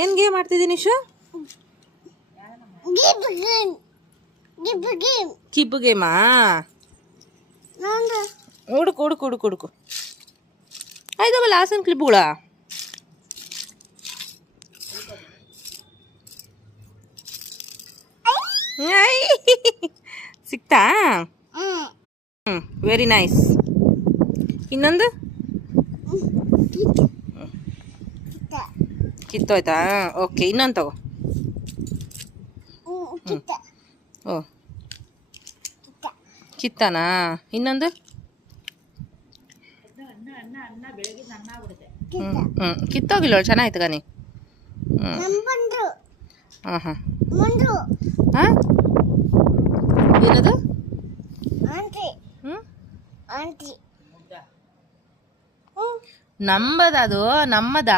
ಏನು ಗೇಮ್ ಆಡ್ತಿದ್ದೀನಿ ನಿಶು? ಕಿಬ್ಬು ಗೇಮಾ? ಹುಡುಕು ಹುಡುಕು ಹುಡುಕು ಹುಡುಕು. ಆಯ್ತವಲ್ಲ ಹಾಸನ್ ಕ್ಲಿಪ್ಗಳ. ಸಿಕ್ತಾ? Very nice. ಇನ್ನೊಂದು ಕಿತ್ತೋಯ್ತಾ? ಓಕೆ, ಇನ್ನೊಂದು ತಗೋ. ಓ, ಕಿತ್ತಾನಾ? ಇನ್ನೊಂದು ಕಿತ್ತೋಗಿಲ್ಲ, ಚೆನ್ನಾಯ್ತು ಗಾನಿ. ಹಾಂ ಹಾಂ ಹಾಂ, ಏನದು? ನಂಬದ ಅದು, ನಮ್ಮದ.